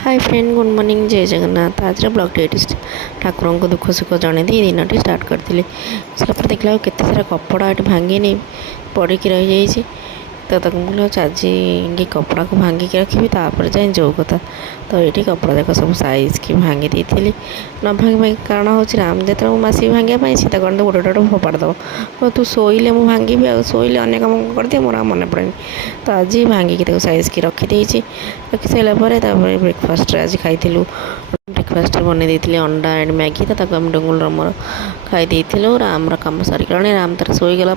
Hi friend good morning जय जगन्नाथ आज blog Thakur को दुख सुख जन दी दिन स्टार्ट करी देखला केते सारा कपड़ा भांगी पड़िकी रही जाइए तो आज ये कपड़ा को भांगिक रखी जाए जो कथा तो ये कपड़ा देख सब साइज की भांगी देती न भांग कारण हूँ राम जो मासी भांगे सी कौन तो गोटे गोटे फोपाड़ दब तू शोले मुझे भांगी शोले अने कम करदे मोर मन पड़े तो आज भांगिक साइज की रखी रखी सारापर ब्रेकफास्ट आज खाई ब्रेकफास्ट बन अंडा एंड मैगी तो आम डुंगुल मोर खाई राम कम सरीगला राम तर शोगला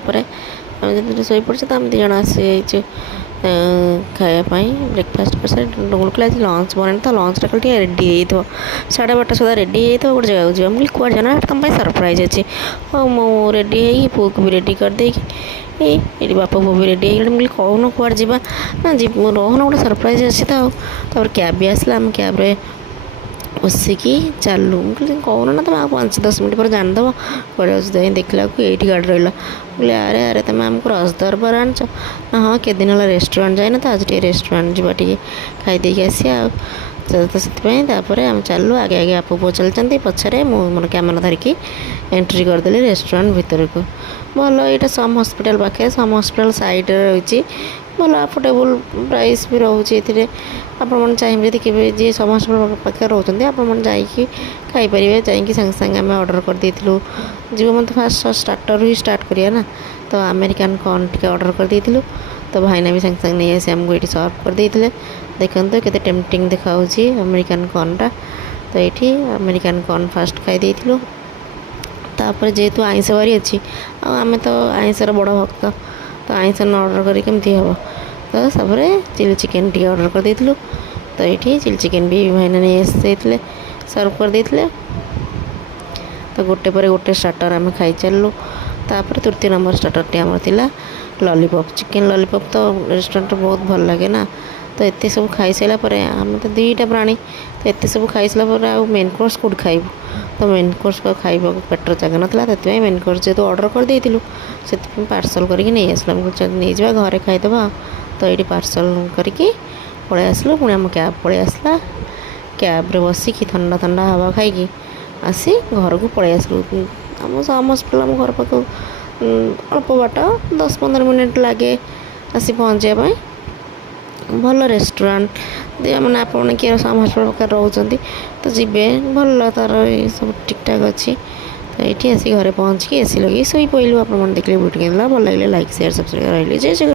आम जो शोपड़ तो आम दिज आसी खायापाई ब्रेकफास्ट कर सारे डुंगुल को आज लंच बन तो लंच कल रेडी हो 12:30 सुधा रेडी हो गोटे जगह जी मुझे कौन जाना तुम सरप्राइज अच्छे हाँ मु रेडी हो पु को भी रेडी कर देगी ये बापा पु भी रेडी हो मुझे कौन कौन जावा ना जी रोहन गोटे सरप्राइज अच्छी तो कैब भी आसला आम कैब्रे बसिकी चलू मुझे कौन ना तुम 5-10 मिनट पर जानदेव कड़े देखला ये गाड़ी रहा बोले अरे अरे तुम आमको रसदर पर आनच हाँ के दिन है रेस्टोरेंट जाए ना तो आज रेस्टोरेंट जावा खाईदे आसिया तो से आम चलू आगे आगे आप पुओ चलते पछरे मोर कैमेरा धरिकी एंट्री करदेली रेस्टोरेंट भितर को भल यहाँ सम हॉस्पिटल पाखे सम हॉस्पिटल साइड रही भल अफोर्डेबल प्राइस भी रोचे आपण चाहिए जी जी सम हॉस्पिटल पाखे रोच आपण खाईपर जाकि सागे सागे आम ऑर्डर कर देलु जी मत फास्ट स्टार्टर ही स्टार्ट करिया ना तो अमेरिकान कॉर्न टी ऑर्डर कर देलु तो भाईना भी सागे सागे नहीं आसी आमको ये सर्व कर देते देखते केते टेम्पटिंग देखा अमेरिकान कॉर्नटा तो ये अमेरिकान कॉर्न फास्ट खाई देलु तापर जेहेतु आइंस बारी अच्छी आम तो आइंसर बड़ भक्त तो आइंस न ऑर्डर करी केमती हम तो सब चिली चिकेन टी ऑर्डर कर देलु तो ये चिली चिकेन भी भाईना नहीं आसते सर्व कर देते तो गोटे पर गोटे स्टार्टर आम खाई चलू तापर तृतीय नंबर स्टार्टर टी आमर थिला लॉलीपॉप चिकेन लॉलीपॉप तो रेस्टोरेंट बहुत भल लगे ना तो एत सब खाई सारापर आम तो 2टा प्राणी तो एत सब खाई सारापर आ मेन कोर्स कौट खाइबू तो मेन कोर्स को खाइबा पेटर जगह नाला से मेन कोर्स जेहतु ऑर्डर कर देलु से पार्सल करके नहीं आसलु नहीं जा घरे खाईदे तो ये पार्सल करके पलि आसलु पुणी आम कैब पलि आसला कैब्रे बसिकी ठंडा ठंडा हवा खाई आसी घर को पलि आसलु आम सम हॉस्पिटल आम घर पाख अल्प बाट 10-15 मिनट लगे आसी पहुँचापी भल रेस्टोरेंट मैंने आपने किए सम हॉस्पिटल पाखे रोच तो जी भल तार सब ठीक ठाक अच्छी तो ये आसी घरे पहुँचिकी एसी लगे शोई पड़लू आप देखिए वीडियो भल लगे लाइक शेयर सब्सक्राइब रही जय जगन्नाथ।